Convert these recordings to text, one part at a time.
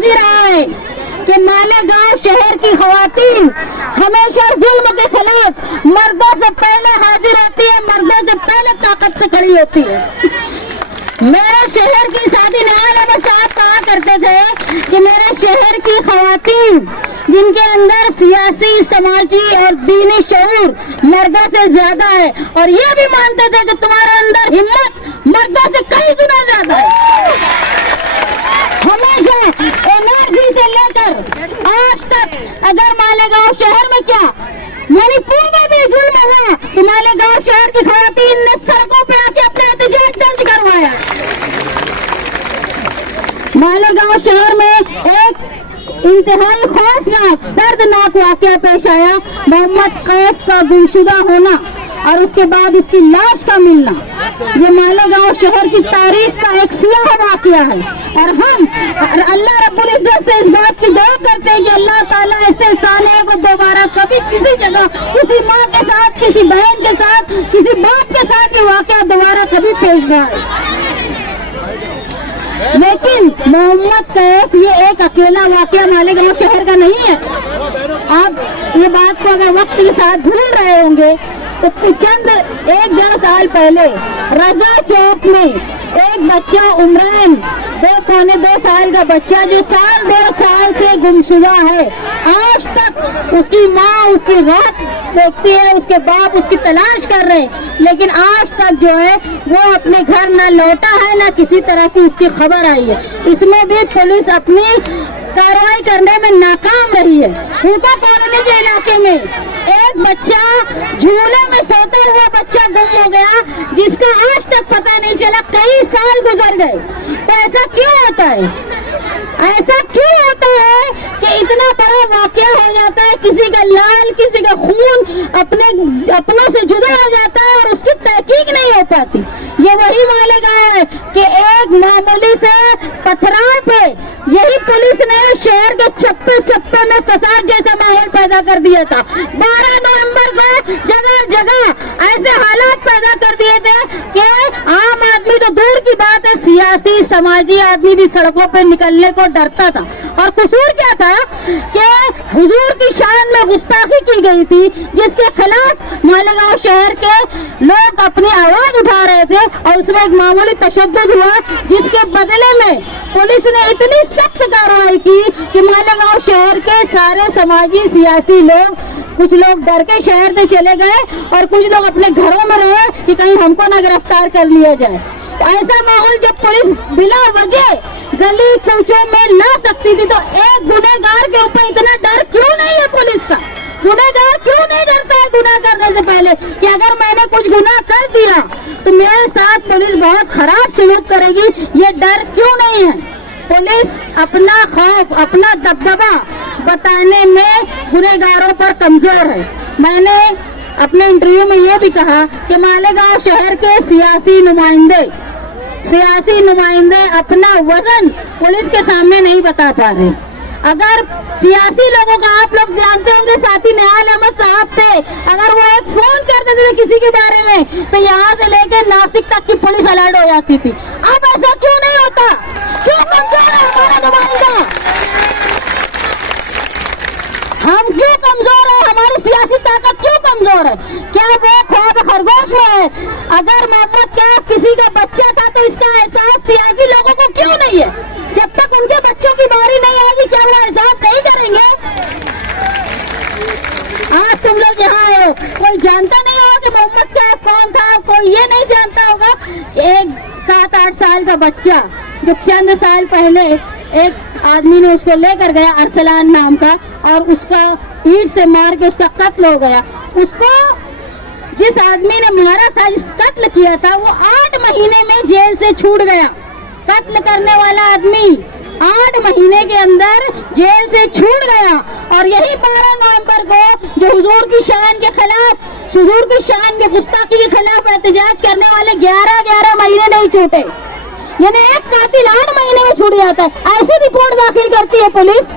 हाजिर आए कि मालेगांव शहर की खवातीन हमेशा जुल्म के खिलाफ मर्दों से पहले हाजिर होती है, मर्दों से पहले ताकत से खड़ी होती है। मेरे शहर की सादी नवाब साहब कहा करते थे कि मेरे शहर की खवातीन जिनके अंदर सियासी, समाजी और दीनी शऊर मर्दों से ज्यादा है, और ये भी मानते थे कि तुम्हारे अंदर हिम्मत मर्दों से कई गुना ज्यादा है। हमेशा एनर्जी से लेकर आज तक अगर मालेगांव शहर में क्या मणिपुर में भी जुल्म हुआ तो मालेगांव शहर की खवातीन ने सड़कों पे आके अपना एहतजाज दर्ज करवाया। मालेगांव शहर में एक इंतहाई खौफनाक दर्दनाक वाकया पेश आया, मोहम्मद कैफ का गुमशुदा होना और उसके बाद उसकी लाश का मिलना। ये मालेगांव शहर की तारीख का एक सियाह वाकया है, और हम अल्लाह रब्बुल इज्जत से इस बात की दुआ करते हैं कि अल्लाह ताला ऐसे साले को दोबारा कभी किसी जगह किसी माँ के साथ, किसी बहन के साथ, किसी बाप के साथ ये वाकया दोबारा कभी पेश न आए। लेकिन मोहम्मद कैफ ये एक अकेला वाकया मालेगांव शहर का नहीं है। आप ये बात को अगर वक्त के साथ भूल रहे होंगे तो चंद 1-1.5 साल पहले रजा चौक में एक बच्चा उमरान 2-2 साल का बच्चा जो 1-1.5 साल से गुमशुदा है, आज तक उसकी माँ उसकी रात देखती है, उसके बाप उसकी तलाश कर रहे हैं, लेकिन आज तक जो है वो अपने घर न लौटा है, न किसी तरह की उसकी खबर आई है। इसमें भी पुलिस अपनी कार्रवाई करने में नाकाम रही है। हुदा कॉलोनी के इलाके में एक बच्चा झूले में सोता हुआ बच्चा गुम हो गया, जिसका आज तक पता नहीं चला, कई साल गुजर गए। तो ऐसा क्यों होता है? ऐसा क्यों होता है कि इतना बड़ा वाकया हो जाता है, किसी का लाल, किसी का खून अपनों से जुदा हो जाता है और उसकी तहकीक नहीं हो पाती। ये वही मालेगांव है कि एक मामूली से पथराव पे यही पुलिस ने शहर के चप्पे चप्पे में फसाद जैसा माहौल पैदा कर दिया था। 12 नवंबर को जगह जगह ऐसे हालात पैदा कर दिए थे कि आम आदमी तो दूर की बात है, सियासी समाजी आदमी भी सड़कों पे निकलने को डरता था। और कसूर क्या था कि हुजूर की शान में गुस्ताखी की गई थी, जिसके खिलाफ मालेगांव शहर के लोग अपनी आवाज उठा रहे थे, और उसमें एक मामूली तशद्दुद हुआ, जिसके बदले में पुलिस ने इतनी सख्त कार्रवाई की कि मालेगांव शहर के सारे समाजी सियासी लोग, कुछ लोग डर के शहर से चले गए और कुछ लोग अपने घरों में रहे कि कहीं हमको न गिरफ्तार कर लिया जाए। ऐसा माहौल जब पुलिस बिला वजह गली कूचों में ला सकती थी, तो एक गुनहगार के ऊपर इतना डर क्यों नहीं है पुलिस का? गुनहगार क्यों नहीं डरता है गुनाह करने से पहले कि अगर मैंने कुछ गुनाह कर दिया तो मेरे साथ पुलिस बहुत खराब सलूक करेगी? ये डर क्यों नहीं है? पुलिस अपना खौफ, अपना दबदबा बताने में गुनहगारों पर कमजोर है। मैंने अपने इंटरव्यू में ये भी कहा कि मालेगांव शहर के सियासी नुमाइंदे अपना वजन पुलिस के सामने नहीं बता पा रहे। अगर सियासी लोगों का आप लोग जानते होंगे, साथी निहाल अहमद साहब थे, अगर वो एक फोन करते थे किसी के बारे में तो यहाँ से लेकर नासिक तक की पुलिस अलर्ट हो जाती थी। अब ऐसा क्यों नहीं होता? क्यों कमजोर है हमारा नुमाइंदा? हम क्यों कमजोर है? हमारी सियासी ताकत क्यों कमजोर है? क्या वो ख्वाब खरगोश में है? अगर मोहम्मद कैफ किसी का बच्चा था तो इसका एहसास सियासी लोगों को क्यों नहीं है? जब तक उनके बच्चों की बारी नहीं आएगी क्या वो एहसास नहीं करेंगे? आज तुम लोग यहाँ आए हो, कोई जानता नहीं होगा कि मोहम्मद कैफ कौन था, कोई ये नहीं जानता होगा। एक 7-8 साल का बच्चा जो चंद साल पहले एक आदमी ने उसको लेकर गया, अरसलान नाम का, और उसका ईंट से मार के उसका कत्ल हो गया। उसको जिस आदमी ने मारा था, जिस कत्ल किया था, वो 8 महीने में जेल से छूट गया। कत्ल करने वाला आदमी 8 महीने के अंदर जेल से छूट गया। और यही 12 नवंबर को जो हुजूर की शान के खिलाफ, हुजूर की शान के गुस्ताखी के खिलाफ एहतजाज करने वाले 11 महीने नहीं छूटे, यानी एक कातिल 8 महीने में छूट जाता है। ऐसी रिपोर्ट दाखिल करती है पुलिस,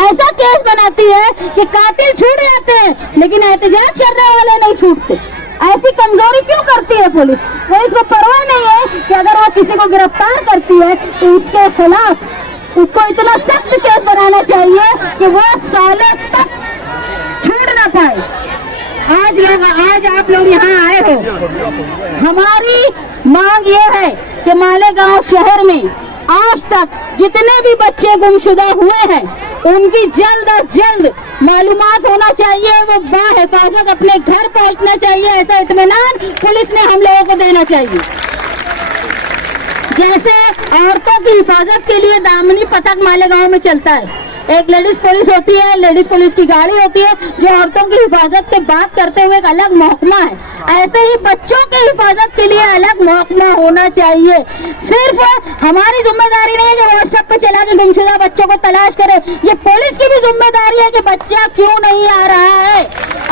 ऐसा केस बनाती है कि कातिल छूट जाते हैं लेकिन एहतजाज करने वाले नहीं छूटते। ऐसी कमजोरी क्यों करती है पुलिस? पुलिस को परवाह नहीं है कि अगर वो किसी को गिरफ्तार करती है तो उसके खिलाफ उसको इतना सख्त केस बनाना चाहिए कि वो सालों तक छूट ना पाए। आज आप लोग यहाँ आए हो, हमारी मांग ये है कि मालेगांव शहर में आज तक जितने भी बच्चे गुमशुदा हुए हैं उनकी जल्द अज जल्द मालूमात होना चाहिए, वो बाहिफाजत अपने घर पहुंचना चाहिए। ऐसा इत्मीनान पुलिस ने हम लोगों को देना चाहिए। जैसे औरतों की हिफाजत के लिए दामनी पथक मालेगांव में चलता है, एक लेडीज पुलिस होती है, लेडीज पुलिस की गाड़ी होती है जो औरतों की हिफाजत की बात करते हुए एक अलग महकमा है। ऐसे ही बच्चों की हिफाजत के लिए अलग महकमा होना चाहिए। सिर्फ हमारी जिम्मेदारी नहीं है कि व्हाट्सएप पे चला के गुमशुदा बच्चों को तलाश करे, ये पुलिस की भी जिम्मेदारी है कि बच्चा क्यों नहीं आ रहा है,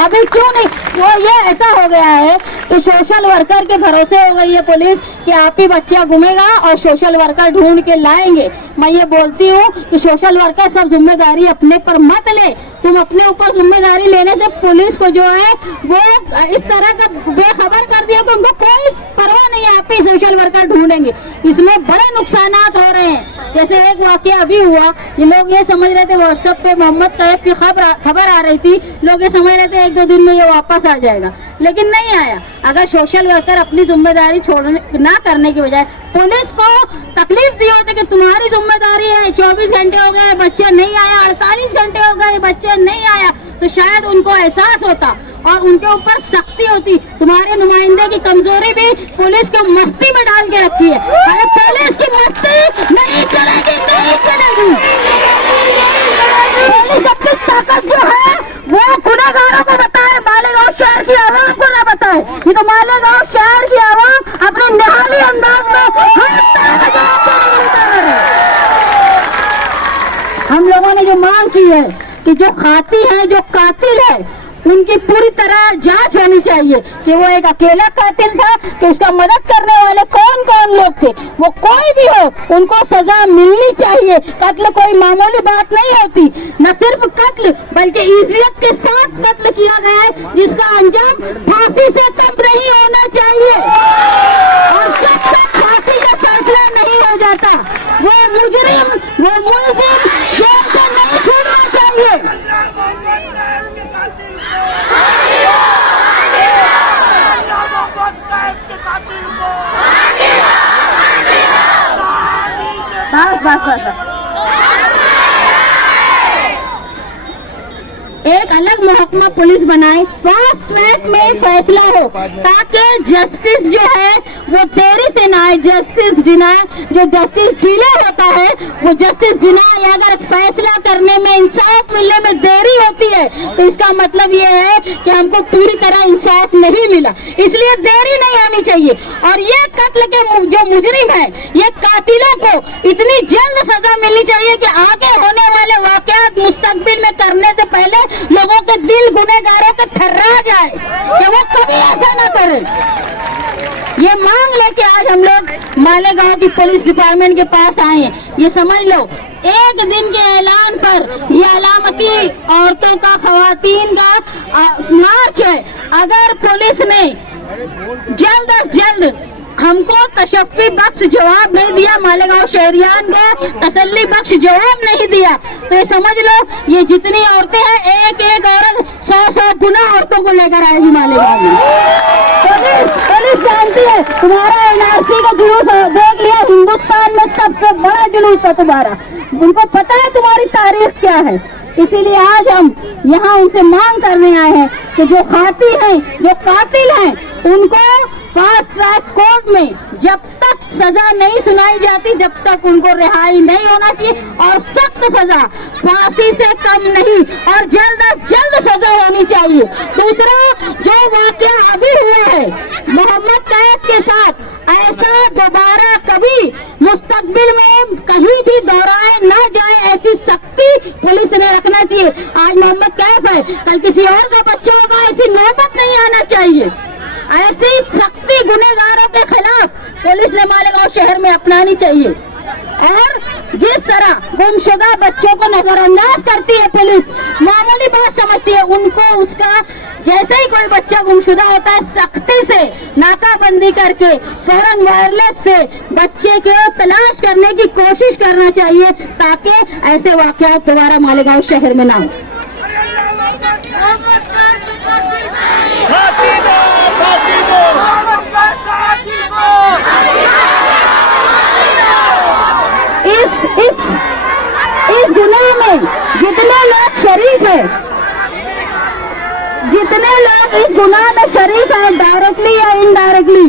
अभी क्यों नहीं। वो ये ऐसा हो गया है कि सोशल वर्कर के भरोसे हो गई है पुलिस कि आप ही बच्चा घूमेगा और सोशल वर्कर ढूंढ के लाएंगे। मैं ये बोलती हूँ कि सोशल वर्कर सब जिम्मेदारी अपने पर मत ले, तुम अपने ऊपर जिम्मेदारी लेने से पुलिस को जो है वो इस तरह का बेखबर कर दिया कि उनको कोई परवाह नहीं है, आप ही सोशल वर्कर ढूंढेंगे। इसमें बड़े नुकसानात हो रहे हैं। जैसे एक वाकया अभी हुआ, ये लोग ये समझ रहे थे व्हाट्सएप पे मोहम्मद तैयब की खबर आ रही थी, लोग ये समझ रहे थे 1-2 दिन में ये वापस आ जाएगा, लेकिन नहीं आया। अगर सोशल वर्कर अपनी जिम्मेदारी छोड़ने ना करने की बजाय पुलिस को तकलीफ दी होती कि तुम्हारी जिम्मेदारी है, 24 घंटे हो गए बच्चा नहीं आया, 48 घंटे हो गए बच्चा नहीं आया, तो शायद उनको एहसास होता और उनके ऊपर सख्ती होती। तुम्हारे नुमाइंदे की कमजोरी भी पुलिस को मस्ती में डाल के रखी है। अरे पुलिस की मस्ती नहीं चलेगी, नहीं चलेगी। पुलिस अपनी ताकत जो है वो गुनहगारों को बताए, मालेगांव शहर की आवाम को ना बताए। ये तो मालेगांव शहर की आवाम अपने निहाली अंदाज में हम लोगों ने जो मांग की है कि जो खाती है, जो कातिल है, उनकी पूरी तरह जांच होनी चाहिए कि वो एक अकेला कातिल था कि उसका मदद करने वाले कौन कौन लोग थे। वो कोई भी हो, उनको सजा मिलनी चाहिए। कत्ल कोई मामूली बात नहीं होती, न सिर्फ कत्ल बल्कि इज्जत के साथ कत्ल किया गया है जिसका अंजाम फांसी से कम नहीं होना चाहिए। और जब तक फांसी का फैसला नहीं हो जाता वो मुजरिम, वो मुलजिम जेल से नहीं छूटना चाहिए। बस एक अलग महकमा पुलिस बनाए, फास्ट ट्रैक में फैसला हो ताकि जस्टिस जो है वो देरी से ना आए। जस्टिस डिनाय, जो जस्टिस डिले होता है वो जस्टिस डिनाय। अगर फैसला करने में, इंसाफ मिलने में देरी होती है तो इसका मतलब ये है कि हमको पूरी तरह इंसाफ नहीं मिला, इसलिए देरी नहीं होनी चाहिए। और ये कत्ल के जो मुजरिम है, ये कातिलों को इतनी जल्द सजा मिलनी चाहिए कि आगे होने वाले वाकयात मुस्तकबिल में करने से पहले लोगों के दिल गुनहगारों के थर्रा जाए कि वो कभी ऐसा ना करे। ये मांग लेके आज हम लोग मालेगांव की पुलिस डिपार्टमेंट के पास आए हैं। ये समझ लो, एक दिन के ऐलान पर ये अलामती औरतों का, खवातीन का मार्च है। अगर पुलिस ने जल्द अज जल्द हमको तशफ़ी बख्श जवाब नहीं दिया, मालेगांव शहरियान को तसल्ली बख्श जवाब नहीं दिया, तो ये समझ लो ये जितनी औरतें हैं, एक एक औरत 100 गुना औरतों को लेकर आएगी मालेगांव में। पुलिस जानती है तुम्हारा एनआरसी का जुलूस देख लिया, हिंदुस्तान में सबसे बड़ा जुलूस था तुम्हारा, उनको पता है तुम्हारी तारीख क्या है। इसीलिए आज हम यहाँ उनसे मांग करने आए हैं कि जो खाती हैं, जो कातिल हैं, उनको फास्ट ट्रैक कोर्ट में जब तक सजा नहीं सुनाई जाती, जब तक उनको रिहाई नहीं होना चाहिए और सख्त सजा, फांसी से कम नहीं और जल्द अज जल्द सजा होनी चाहिए। दूसरा, जो वाकया अभी हुआ है मोहम्मद तैयब के साथ, ऐसा दोबारा कभी मुस्तकबिल में कहीं भी दोहराए ना जाए, ऐसी सख्ती पुलिस ने रखना चाहिए। आज मोहम्मद तैयब है, कल किसी और का बच्चा होगा, ऐसी नौबत नहीं आना चाहिए। ऐसी सख्ती गुनहगारों के खिलाफ पुलिस ने मालेगांव शहर में अपनानी चाहिए। और जिस तरह गुमशुदा बच्चों को नजरअंदाज करती है पुलिस, मामूली बात समझती है, उनको उसका जैसे ही कोई बच्चा गुमशुदा होता है सख्ती से नाकाबंदी करके फौरन वायरलेस से बच्चे को तलाश करने की कोशिश करना चाहिए ताकि ऐसे वाकयात दोबारा मालेगांव शहर में ना हो। इस गुनाह में जितने लोग शरीक हैं, जितने लोग इस गुनाह में शरीक हैं डायरेक्टली या इनडायरेक्टली,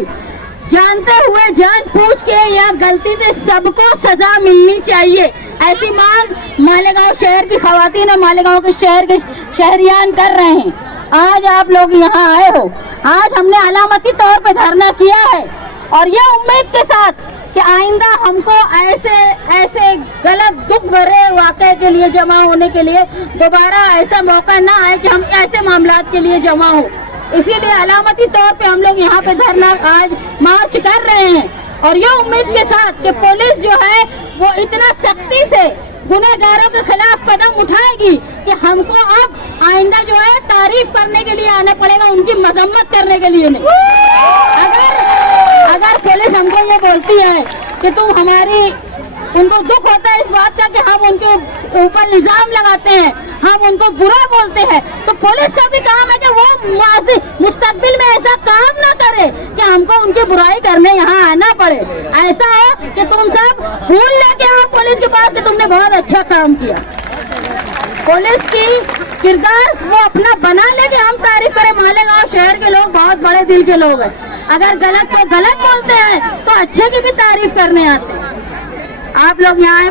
जानते हुए जानबूझ के या गलती से सबको सजा मिलनी चाहिए, ऐसी मांग मालेगांव शहर की खवातीन और मालेगांव के शहर के शहरियान कर रहे हैं। आज आप लोग यहाँ आए हो, आज हमने अलामती तौर पे धरना किया है और ये उम्मीद के साथ कि आइंदा हमको ऐसे गलत दुख भरे वाक़े के लिए जमा होने के लिए दोबारा ऐसा मौका ना आए कि हम ऐसे मामलात के लिए जमा हो। इसीलिए अलामती तौर पे हम लोग यहाँ पे धरना आज मार्च कर रहे हैं और ये उम्मीद के साथ कि पुलिस जो है वो इतना सख्ती से गुनहगारों के खिलाफ कदम उठाएगी कि हमको अब आइंदा जो है तारीफ करने के लिए आना पड़ेगा, उनकी मजम्मत करने के लिए नहीं। अगर पुलिस हमको ये बोलती है कि तुम उनको दुख होता है इस बात का कि हम उनके ऊपर इल्जाम लगाते हैं, हम उनको बुरा बोलते हैं, तो पुलिस का भी काम है कि वो मुस्तकबिल में ऐसा काम ना करे कि हमको उनकी बुराई करने यहाँ आना पड़े। ऐसा है कि तुम सब फूल लेके आओ पुलिस के पास कि तुमने बहुत अच्छा काम किया। पुलिस की किरदार वो अपना बना ले कि हम तारीफ करें। मालेगांव शहर के लोग बहुत बड़े दिल के लोग हैं, अगर गलत को गलत बोलते हैं तो अच्छे की भी तारीफ करने आते हैं। आप लोग यहाँ